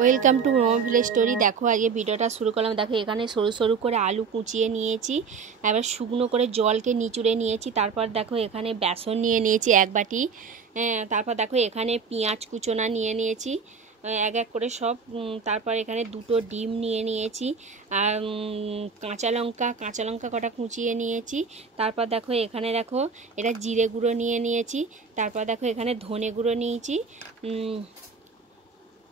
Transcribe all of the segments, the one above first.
Welcome to momo village story. দেখো আগে ভিডিওটা শুরু করলাম। দেখো এখানে সরু সরু করে আলু কুচিয়ে নিয়েছি, এবার শুকনো করে জলকে নিচুড়ে নিয়েছি। তারপর দেখো এখানে বেসন নিয়ে নিয়েছি এক বাটি। তারপর দেখো এখানে পেঁয়াজ কুচোনা নিয়ে নিয়েছি এক এক করে সব। তারপর এখানে দুটো ডিম নিয়ে নিয়েছি আর কাঁচা লঙ্কা কটা কুচিয়ে নিয়েছি। তারপর দেখো এখানে দেখো এটা জিরে গুঁড়ো নিয়ে নিয়েছি। তারপর দেখো এখানে ধনে গুঁড়ো নিয়েছি।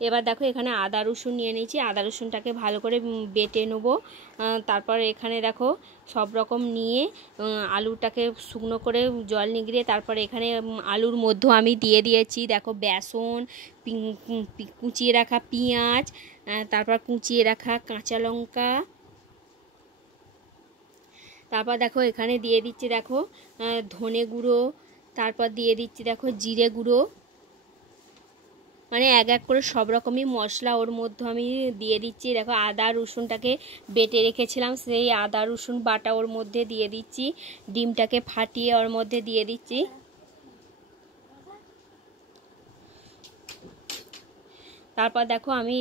এবার দেখো এখানে আদা রসুন নিয়ে নিয়েছি, আদা রসুনটাকে ভালো করে বেটে নেবো। তারপর এখানে দেখো সব রকম নিয়ে আলুটাকে শুকনো করে জল নিগড়িয়ে তারপর এখানে আলুর মধ্যে আমি দিয়ে দিয়েছি দেখো বেসন, কুচিয়ে রাখা পেঁয়াজ, তারপর কুচিয়ে রাখা কাঁচা লঙ্কা। তারপর দেখো এখানে দিয়ে দিচ্ছি দেখো ধনে গুঁড়ো, তারপর দিয়ে দিচ্ছি দেখো জিরে গুঁড়ো। মানে এক এক করে সব রকমই মশলা ওর মধ্যে আমি দিয়ে দিচ্ছি। দেখো আদা রসুনটাকে বেটে রেখেছিলাম, সেই আদা রসুন বাটা ওর মধ্যে দিয়ে দিচ্ছি। ডিমটাকে ফাটিয়ে ওর মধ্যে দিয়ে দিচ্ছি। তারপর দেখো আমি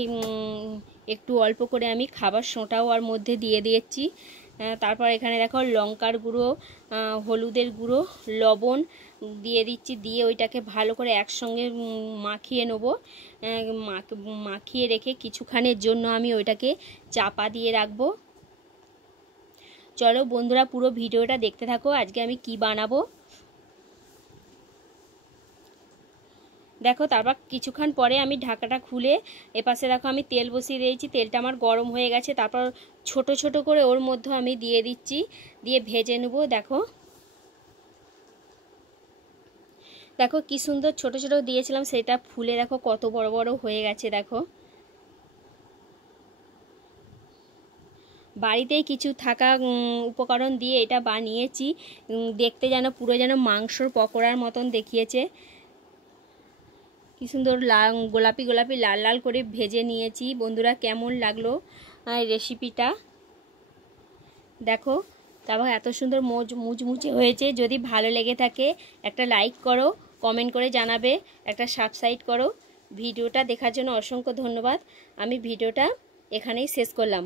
একটু অল্প করে আমি খাবার সোঁটাও ওর মধ্যে দিয়ে দিয়েছি। তারপর এখানে দেখো লঙ্কার গুঁড়ো, হলুদের গুঁড়ো, লবণ দিয়ে দিচ্ছি। দিয়ে ওইটাকে ভালো করে একসঙ্গে মাখিয়ে নেবো। মাখিয়ে রেখে কিছুক্ষণের জন্য আমি ওইটাকে চাপা দিয়ে রাখবো। চলো বন্ধুরা পুরো ভিডিওটা দেখতে থাকো আজকে আমি কি বানাবো। দেখো তারপর কিছুক্ষণ পরে আমি ঢাকাটা খুলে এপাশে দেখো আমি তেল বসিয়ে দিয়েছি। তেলটা আমার গরম হয়ে গেছে। তারপর ছোট ছোট করে ওর মধ্যে আমি দিয়ে দিচ্ছি, দিয়ে ভেজে নেব। দেখো দেখো কি সুন্দর ছোট ছোট দিয়েছিলাম, সেটা ফুলে দেখো কত বড় বড় হয়ে গেছে। দেখো বাড়িতেই কিছু থাকা উপকরণ দিয়ে এটা বানিয়েছি। দেখতে যেন পুরো যেন মাংসর পকোড়ার মতন দেখিয়েছে। কি সুন্দর গোলাপি গোলাপি লাল লাল করে ভেজে নিয়েছি। বন্ধুরা কেমন লাগলো রেসিপিটা দেখো। তারপর এত সুন্দর মুচমুচে হয়েছে। যদি ভালো লেগে থাকে একটা লাইক করো, কমেন্ট করে জানাবে, একটা সাবস্ক্রাইব করো। ভিডিওটা দেখার জন্য অসংখ্য ধন্যবাদ। আমি ভিডিওটা এখানেই শেষ করলাম।